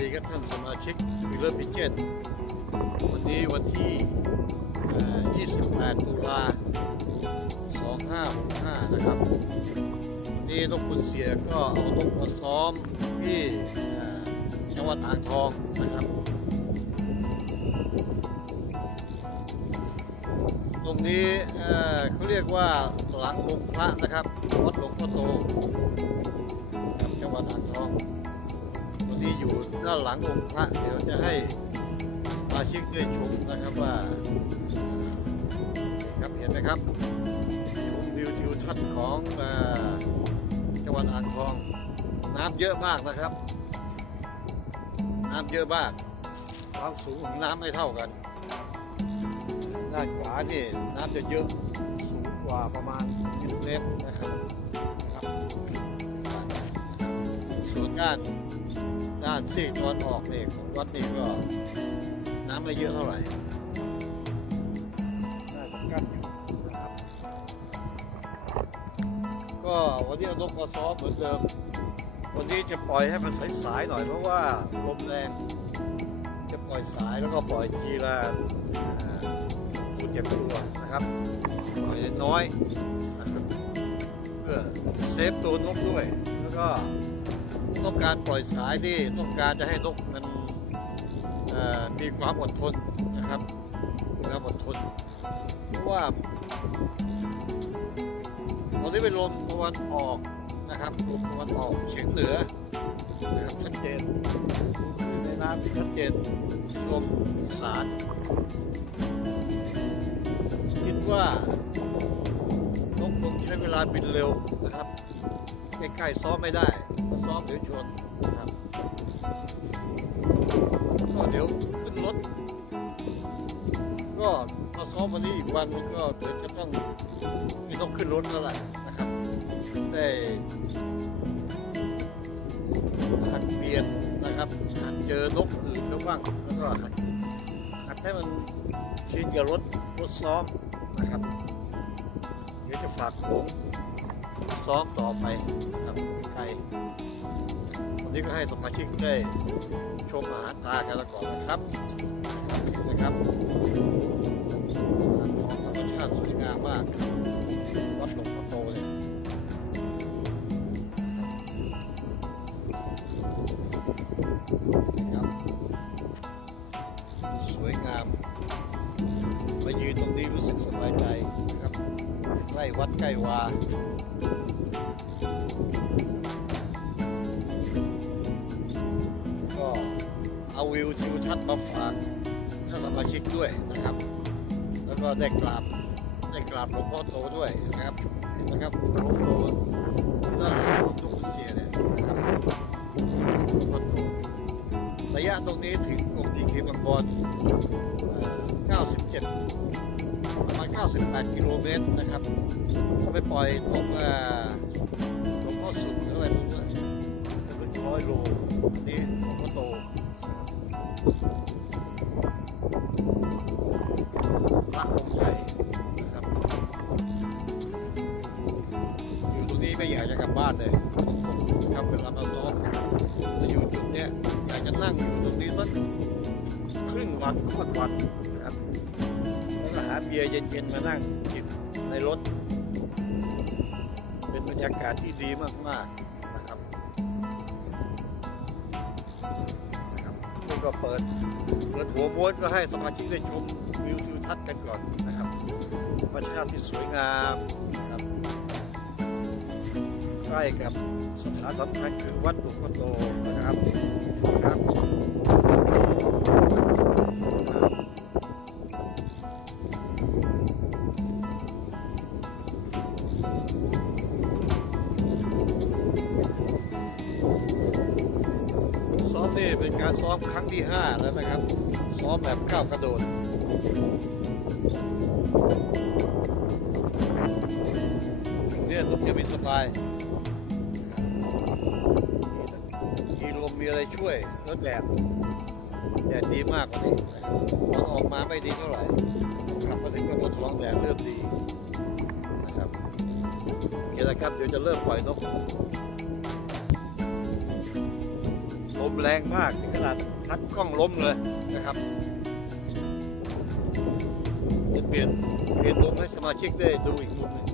ดีครับท่านสมาชิกวิลเลอร์พิเจนวันนี้วันที่ 28 ตุลา 2565 นะครับ วันนี้นกคุณเสียก็เอานกมาซ้อมที่จังหวัดอ่างทองนะครับ ตรงนี้เขาเรียกว่าหลังองค์พระนะครับวัดหลวงพ่อโตจังหวัดอ่างทอง มีอยู่ด้านหลังองค์พระเดี๋ยวจะให้สมาชิกได้ชมนะครับว่าครับเห็นไหมครับชมวิวทิวทัศน์ของจังหวัดอ่างทอง น้ำเยอะมากนะครับ น้ำเยอะมากความสูงของน้ำไม่เท่ากันด้านขวานี่น้ำจะเยอะสูงกว่าประมาณ10เมตรนะครับส่วนด้านานซีกตะวันออกนี่ของวัดนี่ก็น้ำไม่เยอะเท่าไหร่น่าจะกั้นอยู่นะครับก็วันนี้เอานกมาซ้อมเหมือนเดิม วันนี้จะปล่อยให้มันสายๆหน่อยเพราะว่าลมแรง จะปล่อยสายแล้วก็ปล่อยทีละอ่าตัวเจ็บตัวนะครับปล่อยน้อยนะครับเพื่อเซฟตัวนกด้วยแล้วก็ ต้องการปล่อยสายที่ต้องการจะให้นกมันมีความอดทนนะครับความอดทนเพราะว่าตอนนี้เป็นลมตะวันออกนะครับลมตะวันออกเฉียงเหนือนะครับชัดเจนในน้ำที่ชัดเจนลมสารคิดว่านกคงใช้เวลาบินเร็วนะครับใกล้ๆซ้อมไม่ได้ ถ้าซ้อมเดี๋ยวชนนะครับก็เดี๋ยวขึ้นรถ ก็มาซ้อมวันนี้อีกวันนึงก็เดี๋ยวจะต้องมีต้องขึ้นรถแล้วแหละนะครับได้หัดเปลี่ยนนะครับหัดเจอนกอื่นแล้วบ้างแล้วก็หัดหัดให้มันชินกับรถรถซ้อมนะครับ เดี๋ยวจะฝากโค้งซ้อมต่อไปนะครับไกลวั นนี้ก็ให้สมาชิกได้ชมอาหารตากันแล้วก่อนนะครับนะครับธรรมชาติสวยงามมากวัดหลวงพ่อโตเนี่ยนะครับสวยงามมายืนตรงนี้รู้สึกสบายใจนะครับใกล้วัดใกล้วา วิวทิวทัศน์มาฝากท่านสมาชิกด้วยนะครับ แล้วก็ได้กราบได้กราบหลวงพ่อโตด้วยนะครับเห็นไหมครับหลวงพ่อโตด้านหลังของหลวงปู่เสียเนี่ยนะครับหลวงพ่อโตระยะตรงนี้ถึงองค์ดีเคมังกรเอ่อ97 ประมาณ 98 กิโลเมตรนะครับเขาไปปล่อยตรงอ่อ ไม่อยากจะกลับบ้านเลยครับเวลามาซ้อมจะอยู่จุดเนี้ยอยากจะนั่งอยู่ตรงนี้สักครึ่งวันค่อนวันนะครับแล้วก็หาเบียร์เย็นๆมานั่งจิบในรถ เป็นบรรยากาศที่ดีมากๆนะครับนะครับก็เปิดเปิดหัวม้วนก็ให้สมาชิกได้ชมวิวทิวทัศน์กันก่อนนะครับธรรมชาติที่สวยงาม ใกล้กับสถานสำคัญคือวัดหลวงพ่อโตนะครับครับซ้อมนี่เป็นการซ้อมครั้งที่ 5 แล้วนะครับ ซ้อมแบบก้าวกระโดดเนี่ยรถจะมีสบาย มีอะไรช่วยแล้วแดดแดดดีมากวันนี้ตอนออกมาไม่ดีเท่าไหร่ขับมาถึงก็ปวดท้องแดดเริ่มดีนะครับโอเคนะครับเดี๋ยวจะเริ่มปล่อยนกลมแรงมากถึงขนาดพัดกล้องล้มเลยนะครับจะเปลี่ยนเปลี่ยนมุมให้สมาชิกได้ดูอีกมุมหนึง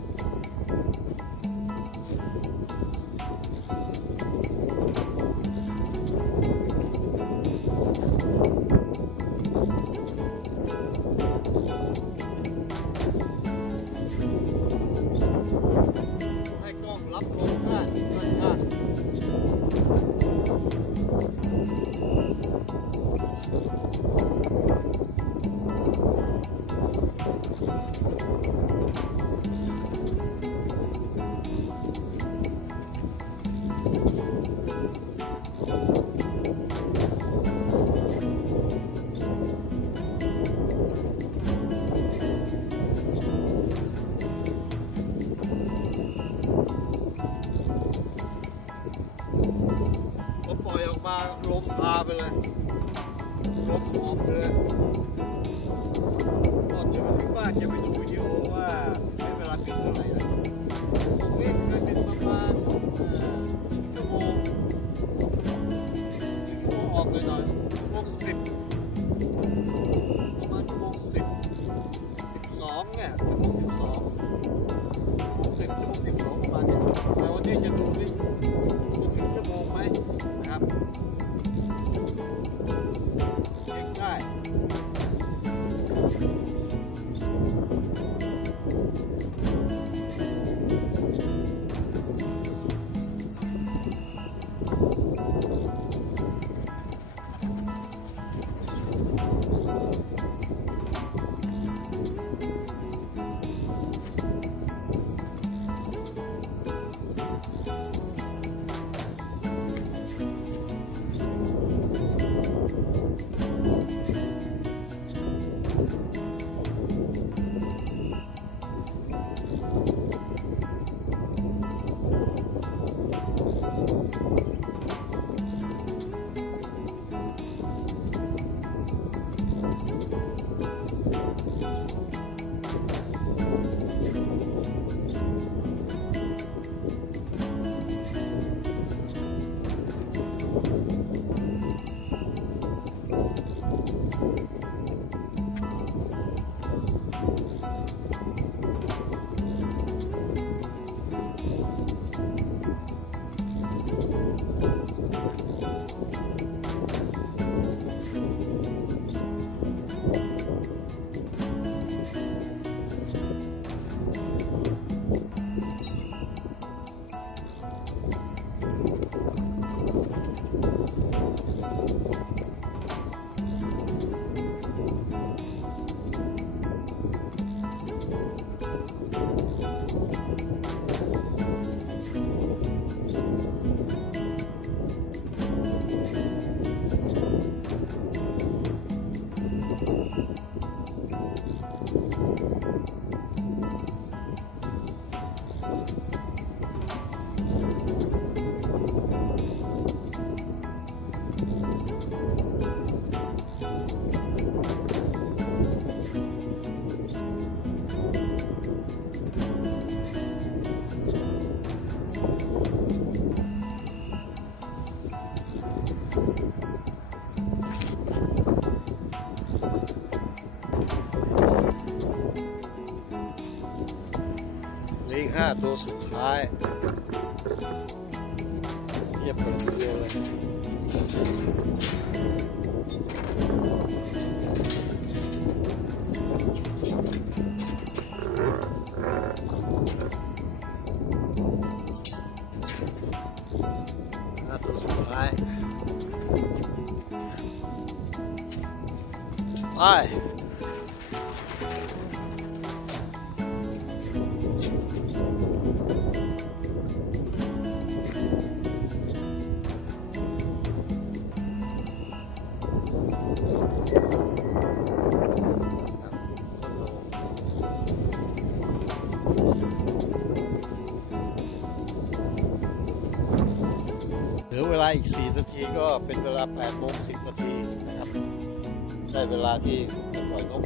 เลยลมออกเลย ตัวสุดท้ายเงียบไปที ลือเวลาอีก 4 นาทีก็เป็นเวลา8โมง10นาทีนะครับ ได้เวลาที่ปล่อยนก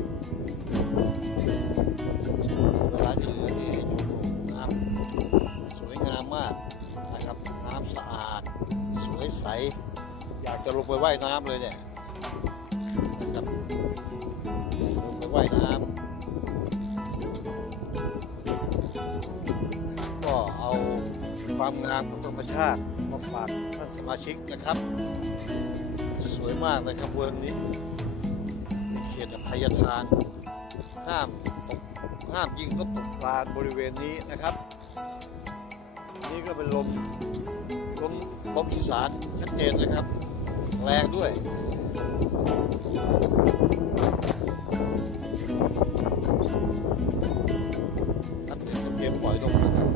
เวลาที่เหลือที่ให้ดูน้ำสวยงามมากนะครับ น้ำสะอาด สวยใส อยากจะลงไปว่ายน้ำเลยเนี่ยนะครับลงไปว่ายน้ำก็เอาความงามของธรรมชาติ ฝากท่านสมาชิกนะครับ สวยมากนะครับเวิร์มนี้เป็นเขตอภัยทาน ห้ามตกห้ามยิงก็ตกปลาบริเวณนี้นะครับ นี่ก็เป็นลมลมลมอีสานชัดเจนนะครับ แรงด้วยครัดเดี๋จะเตรียมปล่อยลงนะครับ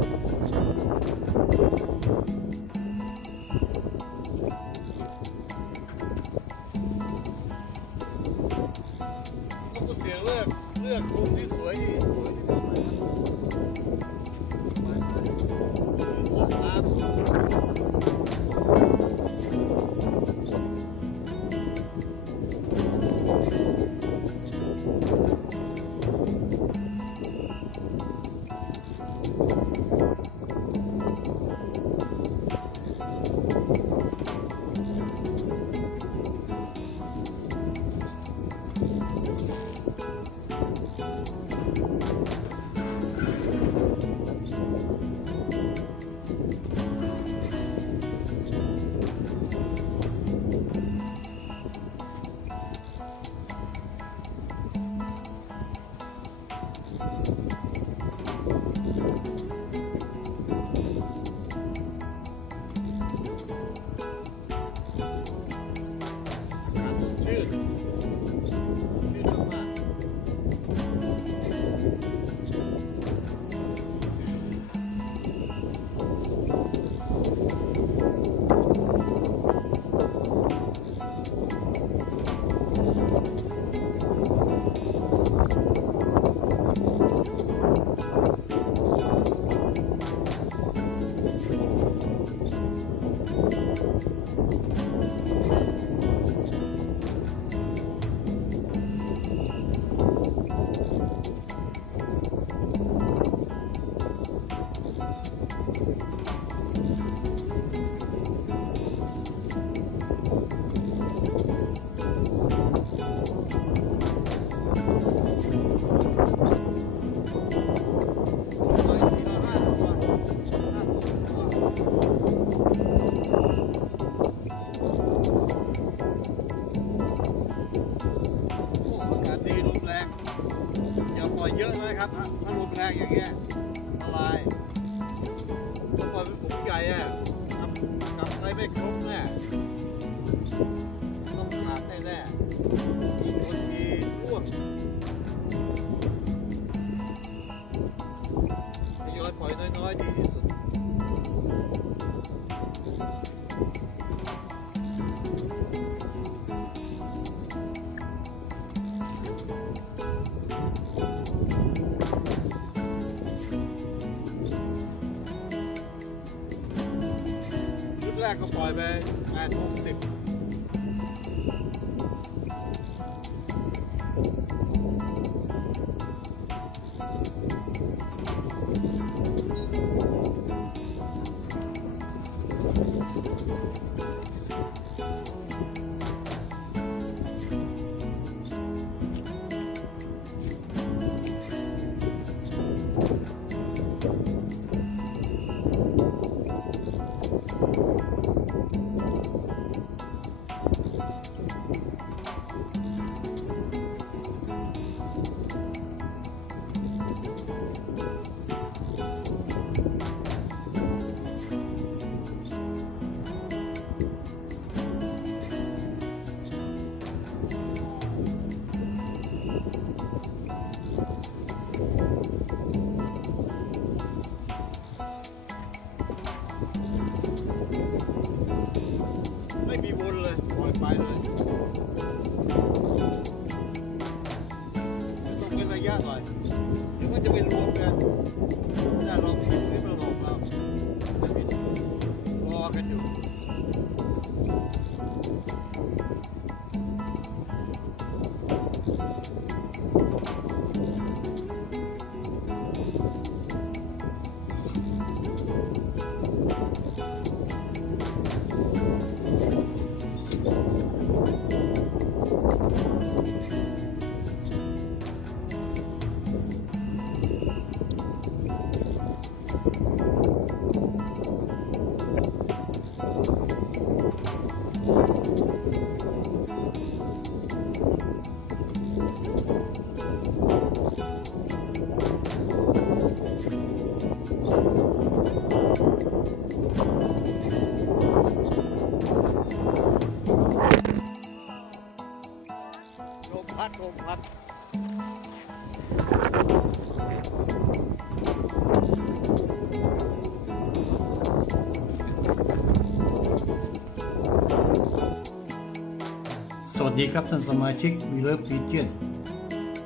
ครับท่านสมาชิกวีเลิฟพีเจน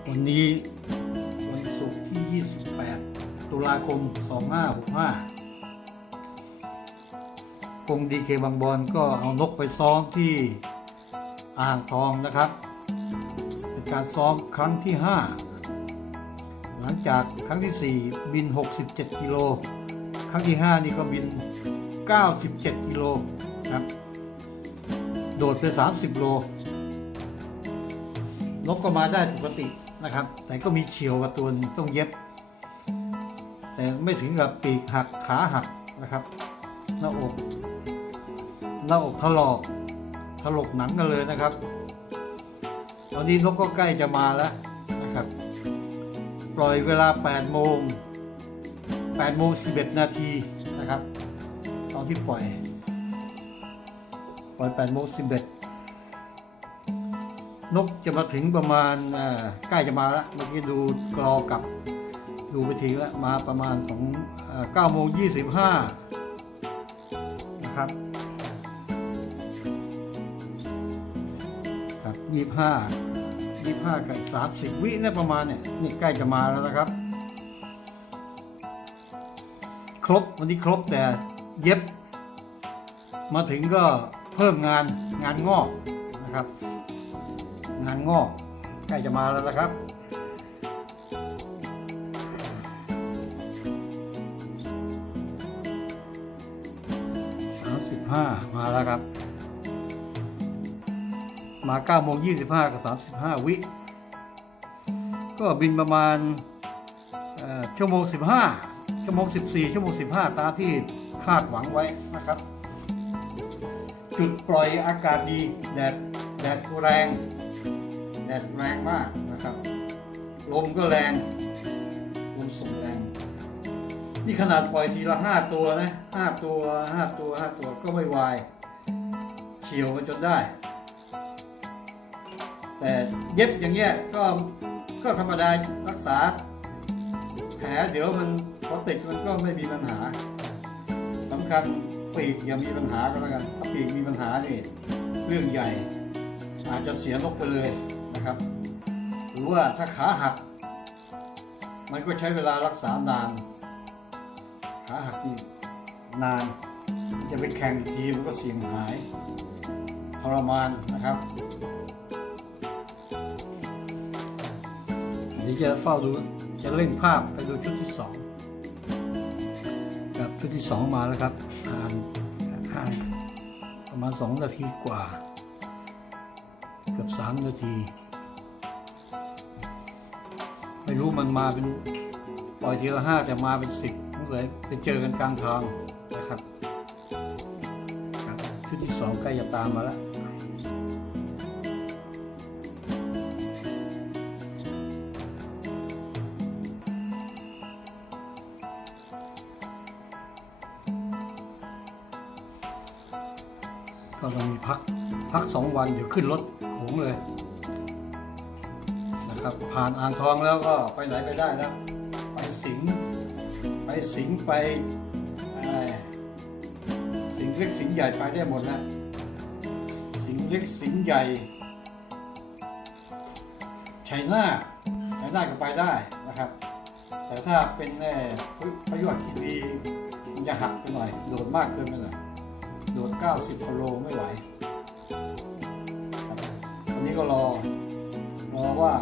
วันนี้วันศุกร์ที่ 28 ตุลาคม 2565กรมดีเคบางบอนก็เอานกไปซ้อมที่อ่างทองนะครับ เป็นการซ้อมครั้งที่ 5 หลังจากครั้งที่ 4 บิน 67 กิโล ครั้งที่ 5 นี่ก็บิน 97 กิโลครับ โดดไป 30 โล นกก็มาได้ปกตินะครับ แต่ก็มีเฉียวกับตัวต้องเย็บ แต่ไม่ถึงกับปีกหักขาหักนะครับ หน้าอกหน้าอกถลอกถลกหนังกันเลยนะครับ ตอนนี้นกก็ใกล้จะมาแล้วนะครับ ปล่อยเวลา 8 โมง 8 โมง 11 นาทีนะครับ ตอนที่ปล่อย ปล่อย 8 โมง 11 นกจะมาถึงประมาณใกล้จะมาแล้วเมื่อกี้ดูกรอกับดูไปทีแล้วมาประมาณ2เอ่อ9โมง25นะครับครับ25 25กับอีก30วินะประมาณเนี่ยนี่ใกล้จะมาแล้วนะครับ ครบวันนี้ครบแต่เย็บ มาถึงก็เพิ่มงานงานงอกนะครับ งานงอกใกล้จะมาแล้วนะครับสามสิบห้ามาแล้วครับ มาเก้าโมงยี่สิบห้ากับสามสิบห้าวิ ก็บินประมาณชั่วโมงสิบห้าชั่วโมงสิบสี่ชั่วโมงสิบห้าตามที่คาดหวังไว้นะครับ จุดปล่อยอากาศดีแดดแดดแรง แดดแรงมากนะครับ ลมก็แรงลมส่งแรง นี่ขนาดปล่อยทีละห้าตัวนะห้าตัวห้าตัวห้าตัวก็ไม่วายเฉียวมันจนได้ แต่เย็บอย่างเงี้ยก็ก็ธรรมดารักษา แผลเดี๋ยวมันพอติดมันก็ไม่มีปัญหาสำคัญปีกอย่ามีปัญหาก็แล้วกันถ้าปีกมีปัญหานี่เรื่องใหญ่อาจจะเสียนกไปเลย นะครับ หรือว่าถ้าขาหัก มันก็ใช้เวลารักษานาน ขาหักนี่นาน จะไปแข่งอีกทีมันก็เสี่ยงหายทรมานนะครับเดี๋ยวจะเฝ้าดูจะเร่งภาพไปดูชุดที่สองครับชุดที่สองมาแล้วครับอ่านอ่านประมาณสองนาทีกว่า เกือบสามนาที ไม่รู้มันมาเป็นปล่อยทีละห้าแต่มาเป็นสิบสงสัยไปเจอกันกลางทางนะครับชุดที่สองใกล้จะตามมาแล้วก็ต้องมีพัก พักสองวัน เดี๋ยวขึ้นรถโขงเลย นะครับ ผ่านอ่างทองแล้วก็ไปไหนไปได้แล้ว ไปสิงไปสิงไปอะไรสิงเล็กสิงใหญ่ไปได้หมดแล้วสิงเล็กสิงใหญ่ชัยนาทชัยนาทก็ไปได้นะครับ แต่ถ้าเป็นแน่พยุหคีรีมันจะหักไปหน่อยโดดมากเกินไปหน่อยโดด 90กิโลไม่ไหววันนี้ก็รอรอว่า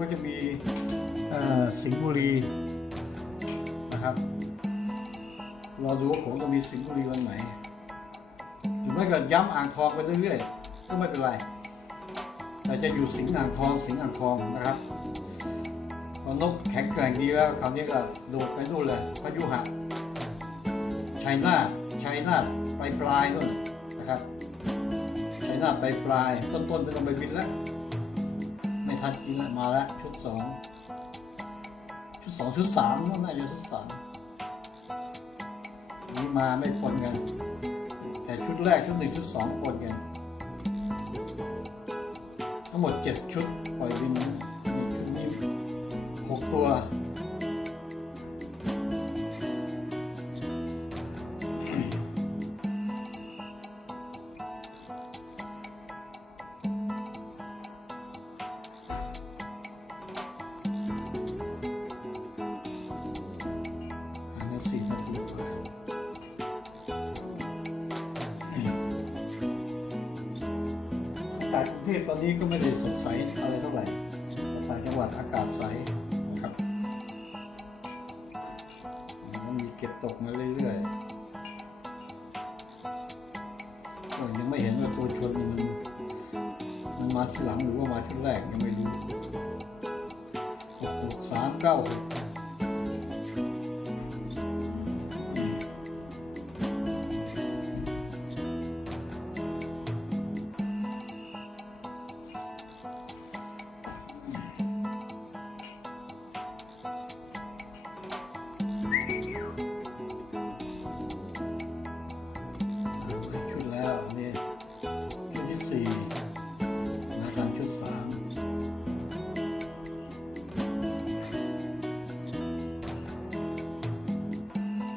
ก็จะมีสิงห์บุรีนะครับรอดูว่าผมจะมีสิงห์บุรีวันไหนหรือไม่ก็ย้ำอ่างทองไปเรื่อยๆก็ไม่เป็นไรแต่จะอยู่สิงห์อ่างทองสิงห์อ่างทองนะครับพอนกแข็งแกร่งดีแล้วคราวนี้ก็โดดไปนู่นเลยพายุหะชัยนาทชัยนาทไปปลายนู่นนะครับชัยนาทไปปลายต้นต้นไม่ต้องไปบินแล้ว ทันกินแล้วมาแล้วชุดสองชุดสองชุดสามน่าจะชุดสามนี่มาไม่ปนกัน แต่ชุดแรกชุดหนึ่งชุดสองปนกัน ทั้งหมดเจ็ดชุดปล่อยวินนี่ชุดนี้หกตัว เก็บตกมาเรื่อยๆโอ้ยังไม่เห็นว่าตัวชนมันมันมาทีหลังหรือว่ามาชุดแรกยังไม่รู้หกหกสามเก้าหก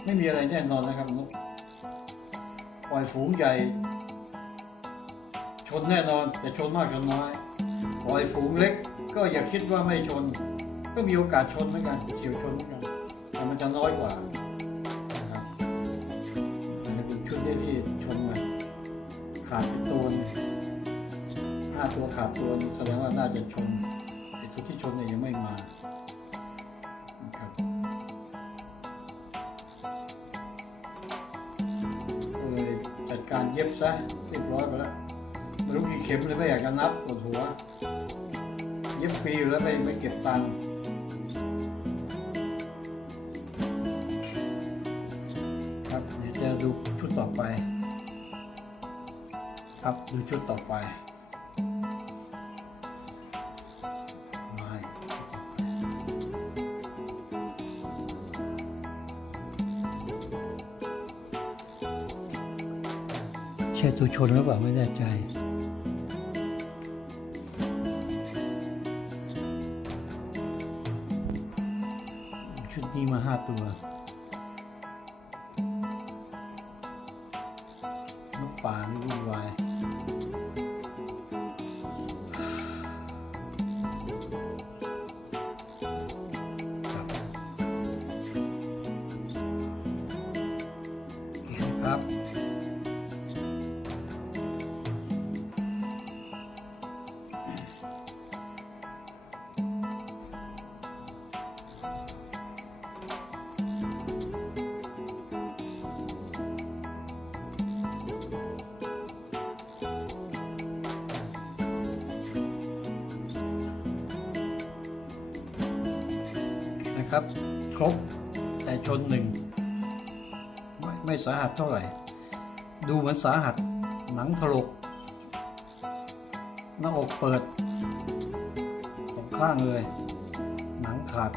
ไม่มีอะไรแน่นอนนะครับนกปล่อยฝูงใหญ่ ชนแน่นอนแต่ชนมากชนน้อยปล่อยฝูงเล็ก ก็อย่าคิดว่าไม่ชน ก็มีโอกาสชนเหมือนกันเฉียวชนเหมือนกันแต่มันจะน้อยกว่านะครับอันนี้เป็นชุดที่ที่ชนมาขาดไปตัวห้าตัวขาดตัวหนึงแสดงว่าน่าจะชน ข็มเลยไม่อยากจะนับปวดหัว เย็บฟรีอยู่แล้วไม่ไม่เก็บตังค์ครับเดี๋ยวจะดูชุดต่อไป ครับดูชุดต่อไปใช่ตัวชนหรือเปล่าไม่แน่ใจ นี้มา นะครับ ครบแต่ชนหนึ่งไม่ไม่สาหัสเท่าไหร่ ดูเหมือนสาหัสหนังถลกหน้าอกเปิดสองข้างเลย หนังขาด